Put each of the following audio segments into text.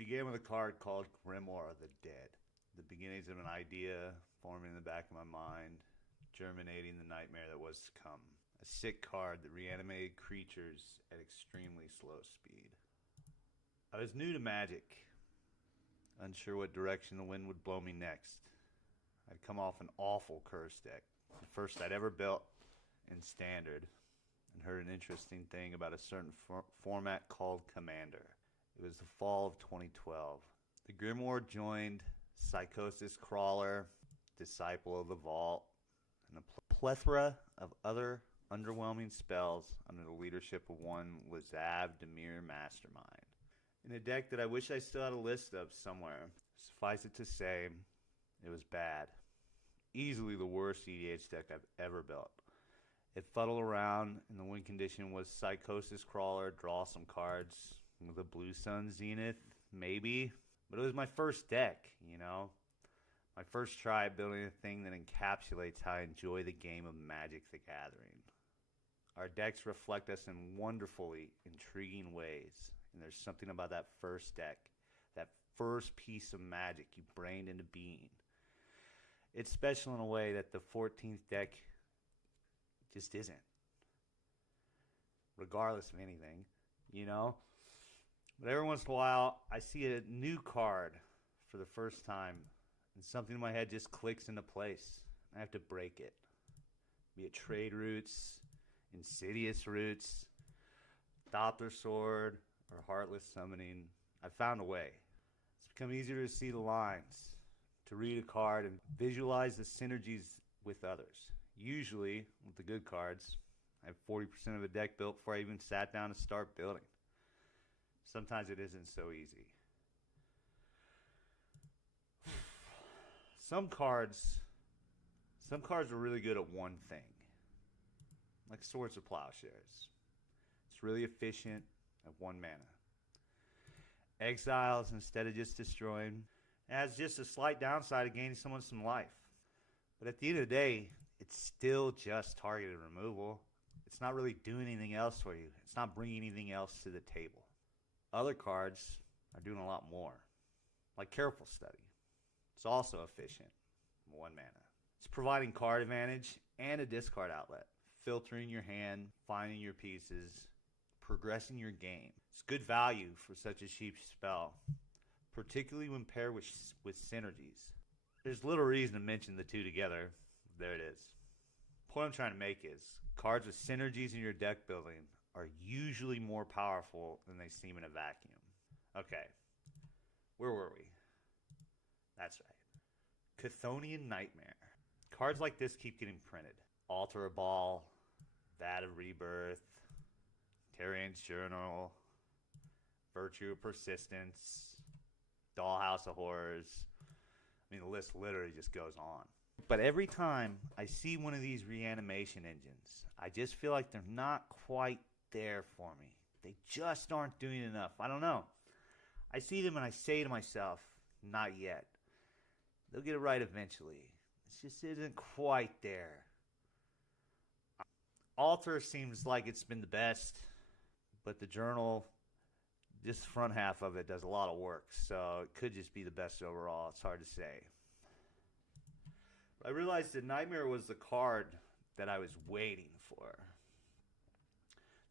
Began with a card called Grimoire, the Dead. The beginnings of an idea forming in the back of my mind, germinating the nightmare that was to come. A sick card that reanimated creatures at extremely slow speed. I was new to Magic, unsure what direction the wind would blow me next. I'd come off an awful curse deck, the first I'd ever built in Standard, and heard an interesting thing about a certain format called Commander. It was the fall of 2012. The Grimoire joined Psychosis Crawler, Disciple of the Vault, and a plethora of other underwhelming spells under the leadership of one Lazav Demir Mastermind. In a deck that I wish I still had a list of somewhere, suffice it to say, it was bad. Easily the worst EDH deck I've ever built. It fuddled around, and the win condition was Psychosis Crawler, draw some cards with a Blue Sun Zenith, maybe. But it was my first deck, you know? My first try at building a thing that encapsulates how I enjoy the game of Magic the Gathering. Our decks reflect us in wonderfully intriguing ways, and there's something about that first deck, that first piece of Magic you brained into being. It's special in a way that the 14th deck just isn't. Regardless of anything, you know? But every once in a while, I see a new card for the first time, and something in my head just clicks into place. I have to break it. Be it Trade Roots, Insidious Roots, Doppler Sword, or Heartless Summoning. I've found a way. It's become easier to see the lines, to read a card and visualize the synergies with others. Usually, with the good cards, I have 40% of a deck built before I even sat down to start building. Sometimes it isn't so easy. Some cards are really good at one thing, like Swords of Plowshares. It's really efficient at 1 mana. Exiles, instead of just destroying, it has just a slight downside of gaining someone some life. But at the end of the day, it's still just targeted removal. It's not really doing anything else for you. It's not bringing anything else to the table. Other cards are doing a lot more, like Careful Study. It's also efficient, 1 mana. It's providing card advantage and a discard outlet, filtering your hand, finding your pieces, progressing your game. It's good value for such a cheap spell, particularly when paired with synergies. There's little reason to mention the two together. There it is. The point I'm trying to make is, cards with synergies in your deck building are usually more powerful than they seem in a vacuum. Okay, where were we? That's right. Chthonian Nightmare. Cards like this keep getting printed. Altar of Ball, Vat of Rebirth, Tarian's Journal, Virtue of Persistence, Dollhouse of Horrors. I mean, the list literally just goes on. But every time I see one of these reanimation engines, I just feel like they're not quite there for me. They just aren't doing enough. I don't know. I see them and I say to myself, not yet. They'll get it right eventually. It just isn't quite there. Altar seems like it's been the best, but the journal, just the front half of it, does a lot of work, so it could just be the best overall. It's hard to say. I realized that Nightmare was the card that I was waiting for.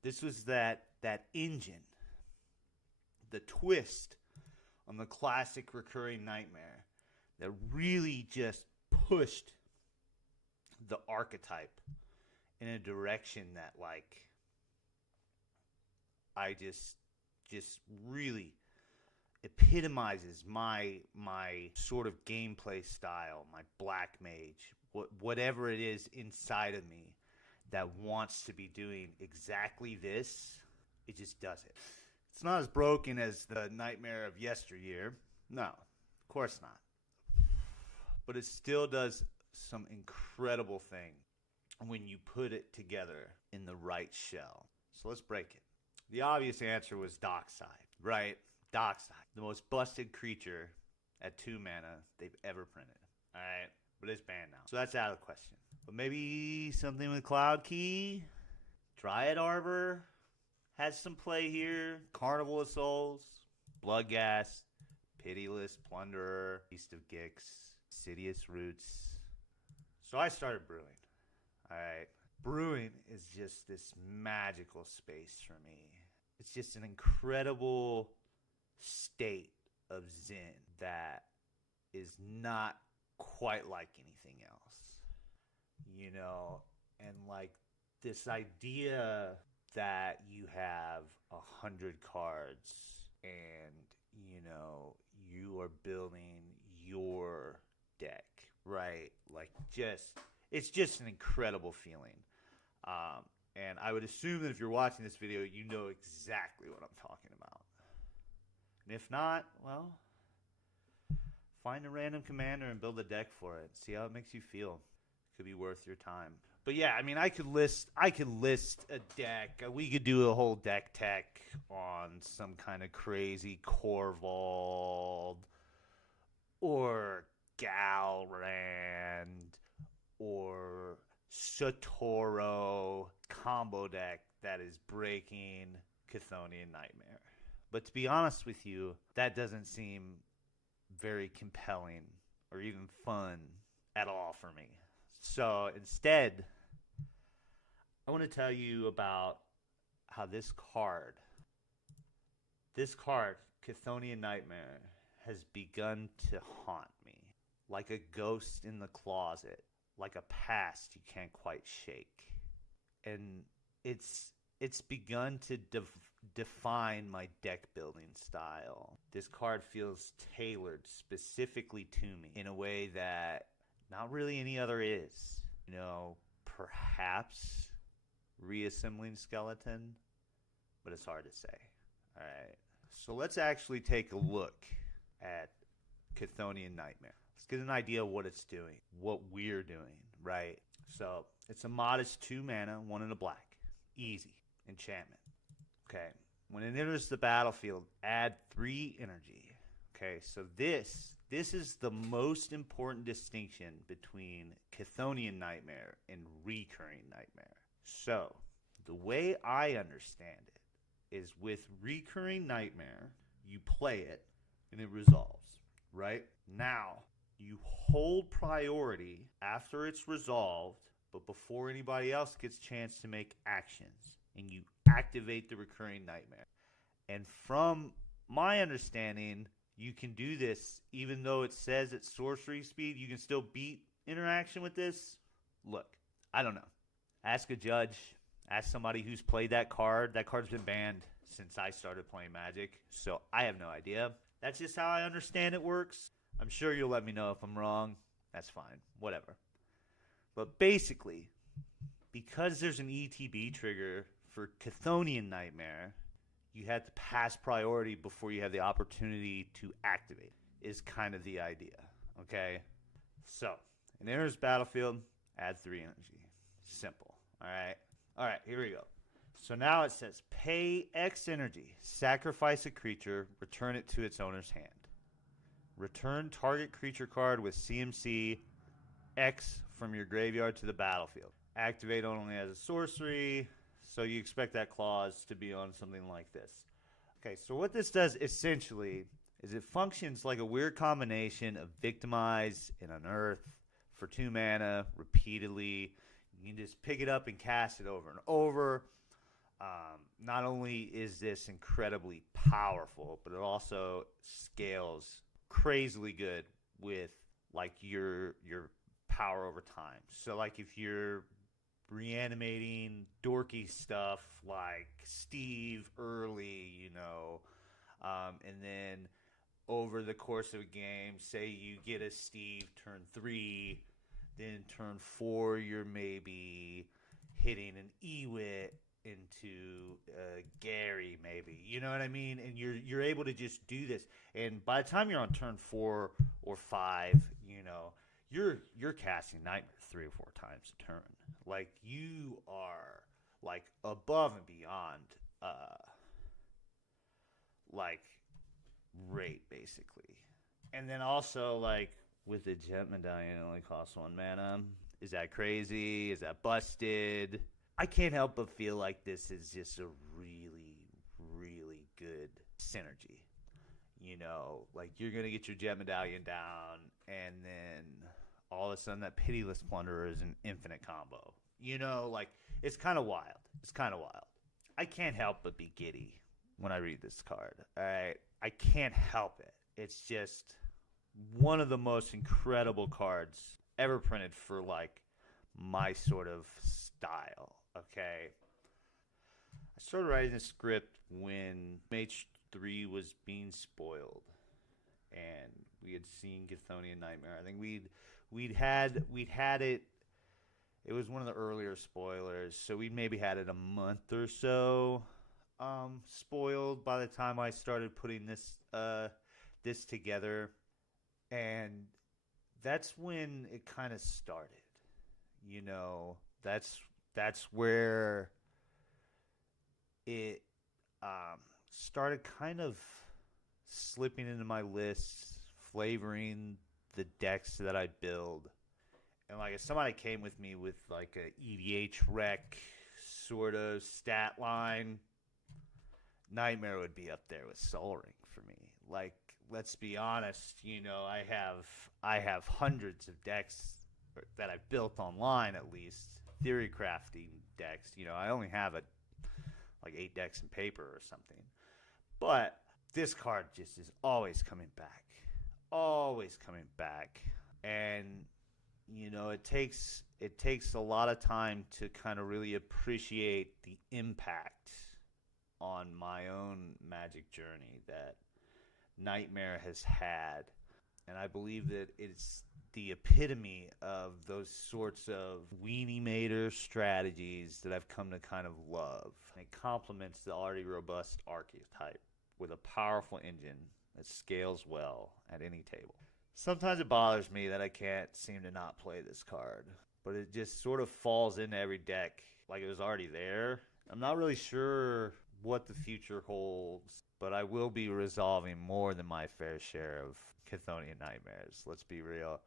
This was that engine, the twist on the classic recurring Nightmare that really just pushed the archetype in a direction that, like, I just really epitomizes my sort of gameplay style, my black mage, whatever it is inside of me that wants to be doing exactly this. It just does it. It's not as broken as the Nightmare of yesteryear. No, of course not. But it still does some incredible thing when you put it together in the right shell. So let's break it. The obvious answer was Dockside, right? Dockside, the most busted creature at 2 mana they've ever printed. All right, but it's banned now, so that's out of the question. But maybe something with Cloud Key, Dryad Arbor has some play here. Carnival of Souls, Bloodghast, Pitiless Plunderer, Beast of Gix, Sidious Roots. So I started brewing. Alright. Brewing is just this magical space for me. It's just an incredible state of zen that is not quite like anything else. You know, and like this idea that you have 100 cards and, you know, you are building your deck, right? Like it's just an incredible feeling. And I would assume that if you're watching this video, you know exactly what I'm talking about. And if not, well, find a random commander and build a deck for it. See how it makes you feel. Could be worth your time. But yeah, I mean, I could list a deck. We could do a whole deck tech on some kind of crazy Corvald or Galrand or Satoro combo deck that is breaking Chthonian Nightmare. But to be honest with you, that doesn't seem very compelling or even fun at all for me. So instead, I want to tell you about how this card, Chthonian Nightmare, has begun to haunt me like a ghost in the closet, like a past you can't quite shake. And it's begun to define my deck building style. This card feels tailored specifically to me in a way that not really any other is. You know, perhaps reassembling skeleton, but it's hard to say. All right, so let's actually take a look at Chthonian Nightmare. Let's get an idea of what it's doing, what we're doing, right? So it's a modest 2 mana, 1 and a black. Easy. Enchantment. Okay. When it enters the battlefield, add 3 energy. Okay, so this is the most important distinction between Chthonian Nightmare and Recurring Nightmare. So, the way I understand it is with Recurring Nightmare, you play it and it resolves, right? Now, you hold priority after it's resolved, but before anybody else gets a chance to make actions, and you activate the Recurring Nightmare. And from my understanding, you can do this even though it says it's sorcery speed. You can still beat interaction with this. Look, I don't know. Ask a judge. Ask somebody who's played that card. That card's been banned since I started playing Magic, so I have no idea. That's just how I understand it works. I'm sure you'll let me know if I'm wrong. That's fine. Whatever. But basically, because there's an ETB trigger for Chthonian Nightmare, you have to pass priority before you have the opportunity to activate, is kind of the idea. Okay? So, it enters battlefield, add 3 energy. Simple. Alright, here we go. So now it says, pay X energy, sacrifice a creature, return it to its owner's hand. Return target creature card with CMC X from your graveyard to the battlefield. Activate only as a sorcery, so you expect that clause to be on something like this. Okay, so what this does essentially is it functions like a weird combination of Victimize and Unearth for 2 mana repeatedly. You can just pick it up and cast it over and over. Not only is this incredibly powerful, but it also scales crazily good with like your power over time. So like if you're reanimating dorky stuff like Steve early, you know, and then over the course of a game, say you get a Steve turn 3, then turn 4 you're maybe hitting an Ewit into Gary maybe, you know what I mean? And you're able to just do this, and by the time you're on turn 4 or 5, you know, you're casting Nightmare 3 or 4 times a turn. Like you are like above and beyond like rate basically. And then also like with the Jet Medallion, it only costs 1 mana. Is that crazy? Is that busted? I can't help but feel like this is just a really, really good synergy. You know, like you're gonna get your jet medallion down, and then all of a sudden that pitiless plunderer is an infinite combo. You know, like it's kind of wild. It's kind of wild. I can't help but be giddy when I read this card. All right, I can't help it. It's just one of the most incredible cards ever printed for like my sort of style. Okay, I started writing the script when H3 was being spoiled, and we had seen Chthonian Nightmare. I think we'd had it. It was one of the earlier spoilers, so we'd maybe had it a month or so spoiled by the time I started putting this together, and that's when it kind of started. You know, that's where it started kind of slipping into my lists, flavoring the decks that I build. And like if somebody came with me with like a EDH rec sort of stat line, Nightmare would be up there with Soul Ring for me. Like, let's be honest, you know, I have hundreds of decks that I've built online, at least theory crafting decks. You know, I only have like 8 decks in paper or something. But this card just is always coming back. Always coming back. And you know, it takes a lot of time to kind of really appreciate the impact on my own Magic journey that Nightmare has had. And I believe that it's the epitome of those sorts of weenie-mater strategies that I've come to kind of love. It complements the already robust archetype with a powerful engine that scales well at any table. Sometimes it bothers me that I can't seem to not play this card, but it just sort of falls into every deck like it was already there. I'm not really sure what the future holds, but I will be resolving more than my fair share of Chthonian Nightmares. Let's be real.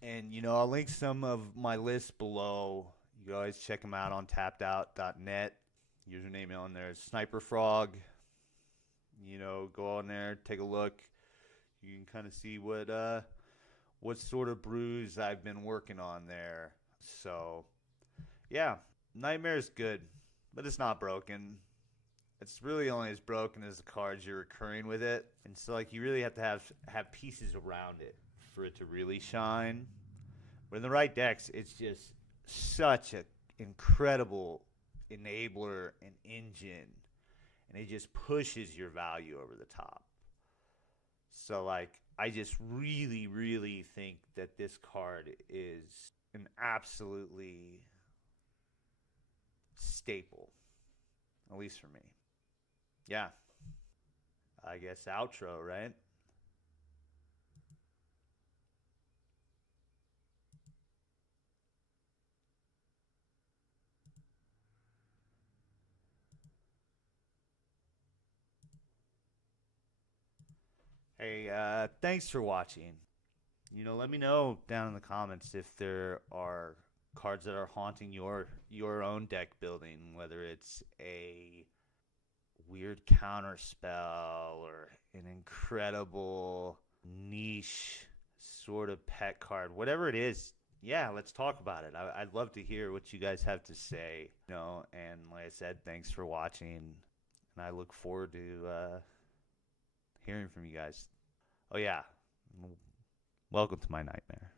And, you know, I'll link some of my lists below. You can always check them out on tappedout.net. Username on there is Sniper Frog. You know, go on there, take a look. You can kind of see what sort of brews I've been working on there. So, yeah, Nightmare is good, but it's not broken. It's really only as broken as the cards you're recurring with it. And so, like, you really have to have pieces around it for it to really shine. But in the right decks, it's just such an incredible enabler and engine. And it just pushes your value over the top. So, like, I just really, really think that this card is an absolutely staple, at least for me. Yeah. I guess outro, right? Hey, thanks for watching. You know, let me know down in the comments if there are cards that are haunting your own deck building, whether it's a weird counter spell or an incredible niche sort of pet card, whatever it is. Yeah, let's talk about it. I'd love to hear what you guys have to say. You know, and like I said, thanks for watching, and I look forward to hearing from you guys. Oh yeah, welcome to my nightmare.